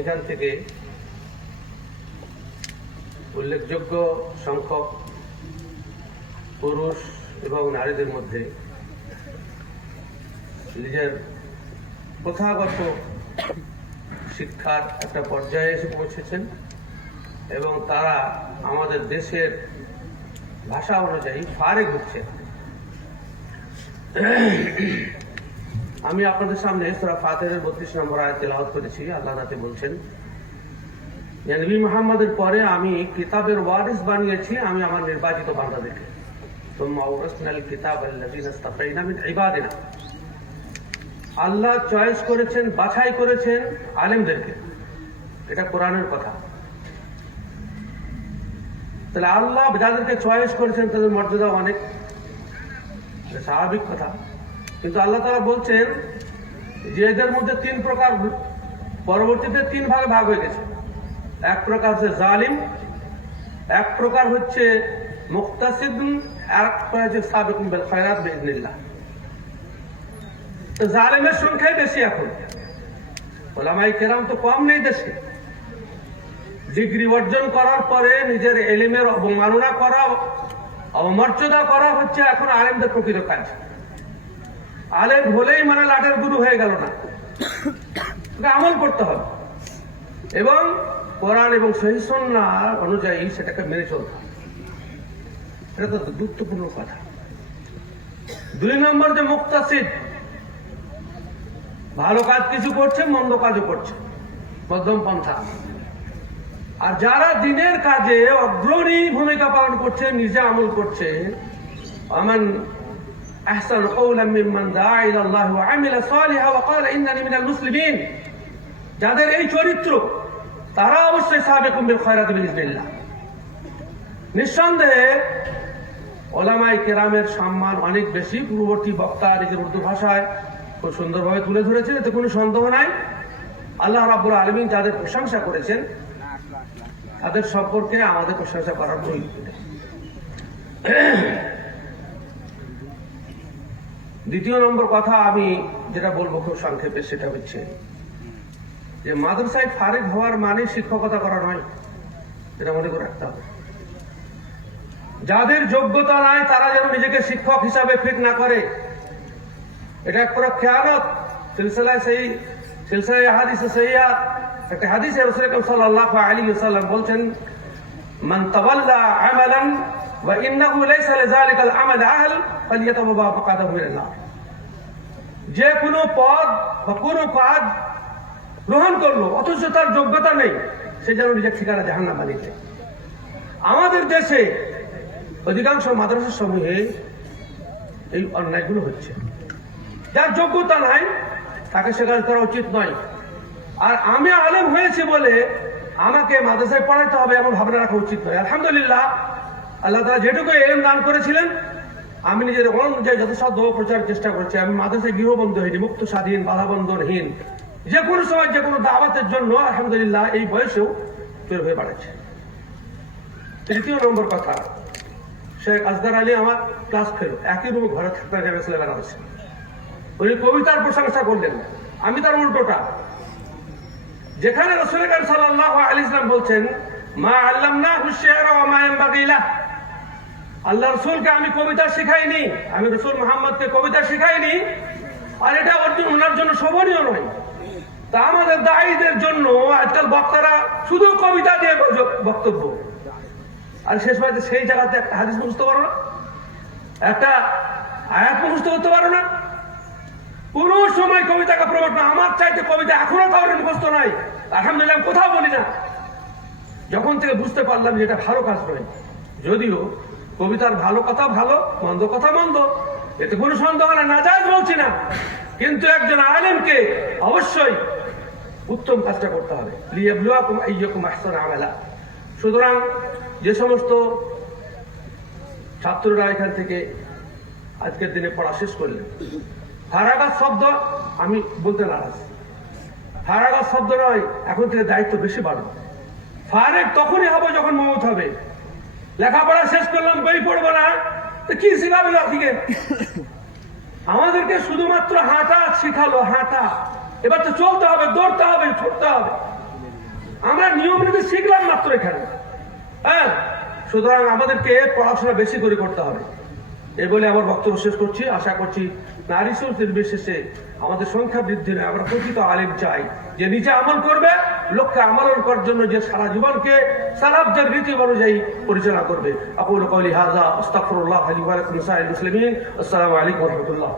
এখান থেকে উল্লেখযোগ্য সংখ্যক পুরুষ এবং নারীদের মধ্যে নিজের প্রথাগত শিক্ষার একটা পর্যায়ে এসে পৌঁছেছেন এবং তারা আমাদের দেশের ভাষা অনুযায়ী ফারেক হচ্ছে। আমি আপনাদের সামনে সূরা ফাতিরের 32 নম্বর আয়াত তেলাওয়াত করেছি। আল্লাহ তাতে বলছেন, নবী মুহাম্মদের পরে আমি কিতাবের ওয়ারিস বানিয়েছি আমি আমার নির্বাচিত বান্দাদেরকে। সুম্মা আওরাসনাল কিতাব আল্লাযীনা ইসতাফাইনা মিন ইবাদিনা। আল্লাহ চয়েস করেছেন, বাছাই করেছেন আলেমদেরকে। এটা কোরআনের কথা। তাহলে আল্লাহ যাদেরকে চয়েস করেছেন তাদের মর্যাদা অনেক, স্বাভাবিক কথা। কিন্তু আল্লাহ তাআলা বলছেন যে এদের মধ্যে 3 প্রকার, পরবর্তীতে 3 ভাগে ভাগ হয়ে গেছে। এক প্রকার হচ্ছে জালিম, এক প্রকার হচ্ছে মুক্তাসিদ, আর এক প্রকার হচ্ছে সাবিকুন বিল খায়রাত বিইذنিল্লাহ। তো জালিমের সংখ্যাই বেশি এখন, উলামায়ে কেরাম তো কম নেই দেশে। ডিগ্রি অর্জন করার পরে নিজের এলিমের অবমাননা করা, অমর্যাদা করা হচ্ছে এখন আলেমদের প্রকৃত কাজ। আলেম হলেই মানে লাটের গুরু হয়ে গেল না, আমল করতে হবে এবং কোরআন এবং সহিহ সুন্নাহ অনুযায়ী সেটাকে মেনে চলতে হবে। এটা তো গুরুত্বপূর্ণ কথা। 2 নম্বর যে মুক্তাসিদ, ভালো কাজ কিছু করছে, মন্দ কাজও করছে, মধ্যম পন্থা। আর যারা দিনের কাজে অগ্রণী ভূমিকা পালন করছে, নিজে আমল করছে, আমান আহসান কওলাম মিম্মান দাআ ইলাল্লাহি ওয়া আমিলা সালিহান ওয়া ক্বালা ইন্নানি মিনাল মুসলিমিন, যাদের এই চরিত্র তারা অবশ্যই সাবিকুন বিল খায়রাত বিইذনিল্লাহ। নিঃসন্দেহে উলামায়ে কেরামের সম্মান অনেক বেশি। পূর্ববর্তী বক্তা নিজের উর্দু ভাষায় খুব সুন্দরভাবে তুলে ধরেছেন, এতে কোনো সন্দেহ নাই। আল্লাহ রাব্বুল আলামিন যাদের প্রশংসা করেছেন তাদের সম্পর্কে আমাদের প্রশংসা করার প্রয়োজন। দ্বিতীয় নম্বর কথা আমি যেটা বলবো খুব সংক্ষেপে, সেটা হচ্ছে যে মাদ্রাসায় ফারেক হওয়ার মানে শিক্ষকতা করা নয়, এটা মনে করে রাখতে হবে। যাদের যোগ্যতা নাই তারা যেন নিজেকে শিক্ষক হিসাবে ফিট না করে, এটা এক প্রকার খেয়ানত। সিলসিলায়ে হাদিসে সহিহ একটা হাদিসে রাসূল আকরাম সাল্লাল্লাহু আলাইহি ওয়াসাল্লাম বলছেন, মান তাওয়াল্লা আমালান ওয়া ইন্নাহু লাইসা লিযালিকাল আমাল আহল ফালিয়াতাওয়াবা মাকাদাহু মিনান নার। যে কোনো পদ বা কোনো কাজ গ্রহণ করলো অথচ তার যোগ্যতা নেই, সে যেন নিজের ঠিকানা জাহান্নাম বানিয়ে দেয়। আমাদের দেশে অধিকাংশ মাদ্রাসা সমূহে এই অন্যায়গুলো হচ্ছে। যার যোগ্যতা নাই তাকে সে কাজ করা উচিত নয়। আর আমি আলেম হয়েছি বলে আমাকে মাদ্রাসায় পড়াইতে হবে এমন ভাবনা রাখা উচিত নয়। আলহামদুলিল্লাহ, আল্লাহ তাআলা যেটুকু ইলম দান করেছিলেন আমি নিজের অনুযায়ী যথাসাধ্য প্রচারের চেষ্টা করছি। আমি মাদ্রাসায় গৃহবন্দী হইনি, মুক্ত স্বাধীন বাধাবন্ধনহীন, যে কোনো সময় যে কোনো দাওয়াতের জন্য আলহামদুলিল্লাহ এই বয়সেও তৈরি হয়ে বাড়াচ্ছে। তৃতীয় নম্বর কথা, শেখ আসগার আলী আমার ক্লাস ফেলো, একই রুমে ঘরে থাকতে ছেলেবেলা হচ্ছে। উনি কবিতার প্রশংসা করলেন, আমি তার উল্টোটা। যেখানে রাসূল আকরাম সাল্লাল্লাহু আলাইহি ওয়াসাল্লাম বলছেন, মা আল্লামনাহু আশ-শি'রা ওয়া মা ইয়ানবাগি লাহ, আল্লাহ রাসূলকে আমি কবিতা শিখাইনি, আমি রাসূল মুহাম্মদকে কবিতা শিখাইনি, আর এটা ওনার জন্য শোভনীয় নয়। তা আমাদের দায়ীদের জন্য আজকাল বক্তারা শুধু কবিতা দিয়ে বক্তব্য, আর শেষ পর্যন্ত সেই জায়গাতে একটা হাদিস মুখস্থ পারো না, একটা আয়াত মুখস্থ করতে পারো না, কোন সময় কবিতাকে প্রমোট না। আমার চাইতে কবিতা এখনো কাউরে মুখস্থ নাই, আলহামদুলিল্লাহ কোথাও বলি না। যখন থেকে বুঝতে পারলাম যে এটা ভালো কাজ নয়, যদিও কবিতার ভালো কথা ভালো, মন্দ কথা মন্দ, এতে কোনো সন্দেহ না, নাজায়েজ বলছি না, কিন্তু একজন আলেমকে অবশ্যই উত্তম কাজটা করতে হবে। লিয়াবলুয়াকুম আইয়ুকুম আহসানু আমালা। সুতরাং যে সমস্ত ছাত্ররা এখান থেকে আজকের দিনে পড়া শেষ করলেন, ফারাগাত শব্দ আমি বলতে নারাজ। ফারাগাত শব্দ নয়, এখন থেকে দায়িত্ব বেশি বাড়বে। ফারেক তখনই হবে যখন মওত হবে। লেখাপড়া শেষ করলাম, বই পড়বো না, তো কি শিখাবে জাতিকে? আমাদেরকে শুধুমাত্র হাঁটা শিখালো, হাঁটা। এবার তো চলতে হবে, দৌড়তে হবে, ছুটতে হবে। আমরা নিয়ম নীতি শিখলাম মাত্র এখানে। হ্যাঁ, সুতরাং আমাদেরকে পড়াশোনা বেশি করে করতে হবে। এই বলে আমার বক্তব্য শেষ করছি। আশা করছি নারী পুরুষ নির্বিশেষে আমাদের সংখ্যা বৃদ্ধি নয়, আমরা প্রকৃত আলেম চাই যে নিজে আমল করবে, লোককে আমল করার জন্য যে সারা জীবনকে সালাফদের রীতি অনুযায়ী পরিচালনা করবে। আকুলু কওলি হাযা আস্তাগফিরুল্লাহ লি ওয়া লাকুম লিসাইরিল মুসলিমিন। আসসালামু আলাইকুম ওয়া রাহমাতুল্লাহ।